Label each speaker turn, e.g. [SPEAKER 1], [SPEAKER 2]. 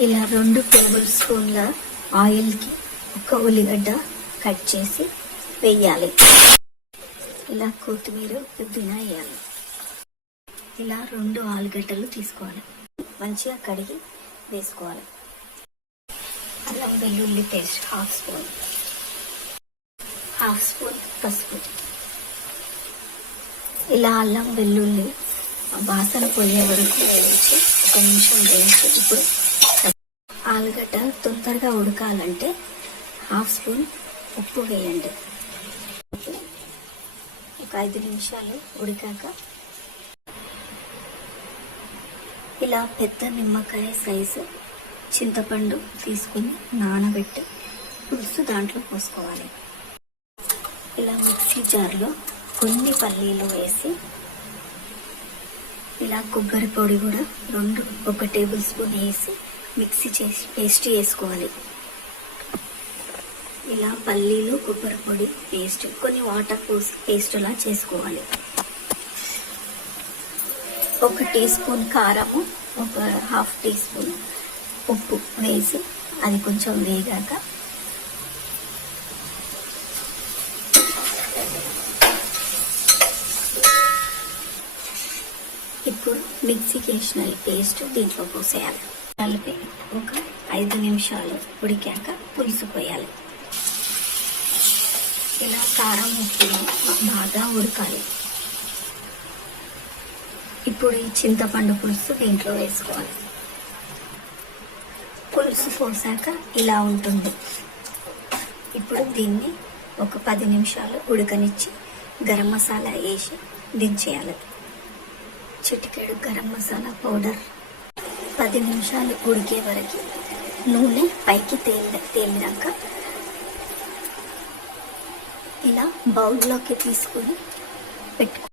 [SPEAKER 1] ఇలా రెండు టేబుల్ స్పూన్ల ఆయిల్కి ఒక ఉల్లిగడ్డ కట్ చేసి వేయాలి. ఇలా కొత్తిమీర పుదీనా వేయాలి. ఇలా రెండు ఆలుగడ్డలు తీసుకోవాలి. మంచిగా కడిగి వేసుకోవాలి. అల్లం వెల్లుల్లి paste half spoon. Half spoon పసుపు. ఇలా అల్లం వెల్లుల్లి వాసన పోయే వరకు వేయించి ఒక నిమిషం వేయించి ఇప్పుడు ఆలుగడ్డ తొందరగా ఉడకాలంటే హాఫ్ స్పూన్ ఉప్పు వేయండి. ఒక ఐదు నిమిషాలు ఉడికాక ఇలా పెద్ద నిమ్మకాయ సైజు చింతపండు తీసుకుని నానబెట్టి పులుసు దాంట్లో పోసుకోవాలి. ఇలా మిక్సీ జార్లో కొన్ని పల్లీలు వేసి ఇలా కొబ్బరి పొడి కూడా రెండు ఒక టేబుల్ స్పూన్ వేసి మిక్సీ చేసి పేస్ట్ చేసుకోవాలి. ఇలా పల్లీలు కొబ్బరి పొడి పేస్ట్ కొన్ని వాటర్ పోసి పేస్ట్లా చేసుకోవాలి. ఒక టీ స్పూన్ కారము ఒక హాఫ్ టీ స్పూన్ ఉప్పు వేసి అది కొంచెం వేగాక ఇప్పుడు మిక్సీకి వేసిన పేస్ట్ దీంట్లో పోసేయాలి. కలిపి ఒక ఐదు నిమిషాలు ఉడికాక పులుసు పోయాలి ఇలా కారం ఉప్పు బాగా ఉడకాలి. ఇప్పుడు ఈ చింతపండు పులుసు దీంట్లో వేసుకోవాలి. పులుసు పోసాక ఇలా ఉంటుంది. ఇప్పుడు దీన్ని ఒక పది నిమిషాలు ఉడకనిచ్చి గరం మసాలా వేసి దించేయాలి. చిటికెడు గరం మసాలా పౌడర్ పది నిమిషాలు ఉడికే వరకు నూనె పైకి తేలి తేలినాక ఇలా బౌల్లోకి తీసుకొని పెట్టుకో